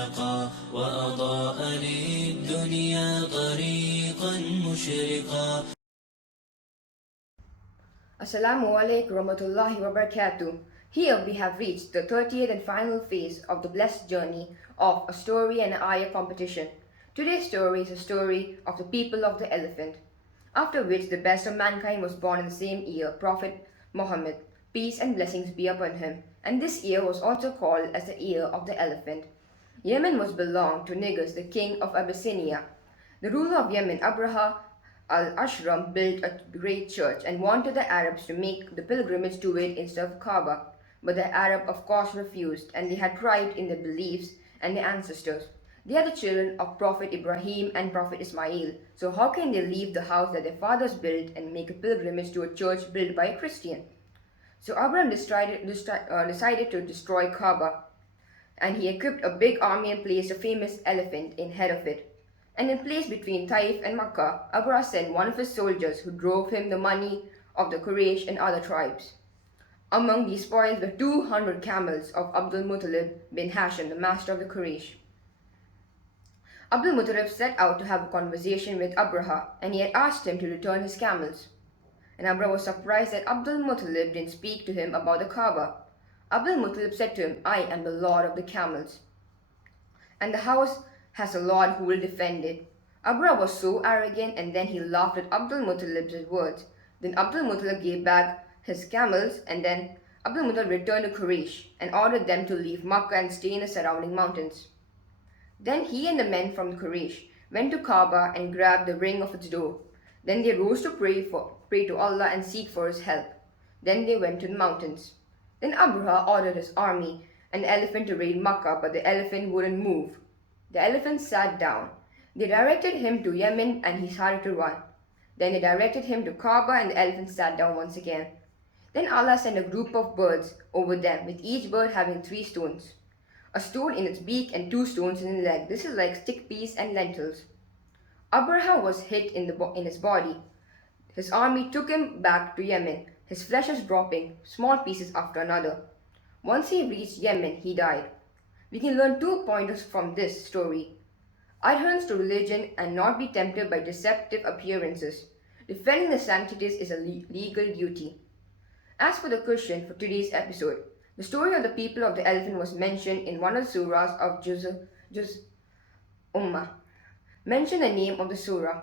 خلقا وأضاء للدنيا طريقا مشرقا. Assalamu alaikum warahmatullahi wabarakatuh. Here we have reached the 30th and final phase of the blessed journey of a story and ayah competition. Today's story is a story of the people of the elephant, after which the best of mankind was born in the same year, Prophet Muhammad, peace and blessings be upon him, and this year was also called as the year of the elephant. Yemen was belonged to Negus, the king of Abyssinia. The ruler of Yemen, Abraha al-Ashram, built a great church and wanted the Arabs to make the pilgrimage to it instead of Kaaba. But the Arab of course refused, and they had pride in their beliefs and their ancestors. They are the children of Prophet Ibrahim and Prophet Ismail, so how can they leave the house that their fathers built and make a pilgrimage to a church built by a Christian? So Abraham decided to destroy Kaaba, and he equipped a big army and placed a famous elephant in head of it. And in place between Taif and Makkah, Abraham sent one of his soldiers who drove him the money of the Quraysh and other tribes. Among these spoils were 200 camels of Abdul Muttalib bin Hashim, the master of the Quraysh. Abdul Muttalib set out to have a conversation with Abraha, and he had asked him to return his camels. And Abraha was surprised that Abdul Muttalib didn't speak to him about the Kaaba. Abdul Muttalib said to him, "I am the lord of the camels, and the house has a lord who will defend it." Abraha was so arrogant, and then he laughed at Abdul Muttalib's words. Then Abdul Muttalib gave back his camels, and then Abdul Muttalib returned to Quraysh and ordered them to leave Makkah and stay in the surrounding mountains. Then he and the men from Quraysh went to Kaaba and grabbed the ring of its door. Then they rose to pray to Allah and seek for his help. Then they went to the mountains. Then Abraha ordered his army and the elephant to raid Makkah, but the elephant wouldn't move. The elephant sat down. They directed him to Yemen and he started to run. Then they directed him to Kaaba and the elephant sat down once again. Then Allah sent a group of birds over them, with each bird having 3 stones. A stone in its beak and 2 stones in its leg. This is like chickpeas and lentils. Abraha was hit in his body. His army took him back to Yemen. His flesh was dropping, small pieces after another. Once he reached Yemen, he died. We can learn 2 pointers from this story. Adherence to religion and not be tempted by deceptive appearances. Defending the sanctities is a legal duty. As for the question for today's episode, the story of the people of the elephant was mentioned in one of the surahs of Juz Ummah. Mention the name of the surah.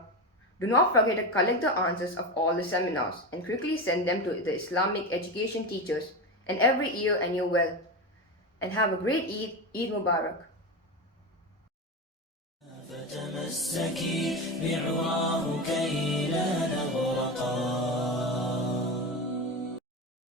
Do not forget to collect the answers of all the seminars and quickly send them to the Islamic education teachers and every year and you're well. And have a great Eid Mubarak. فتمسكي بعواه كي لا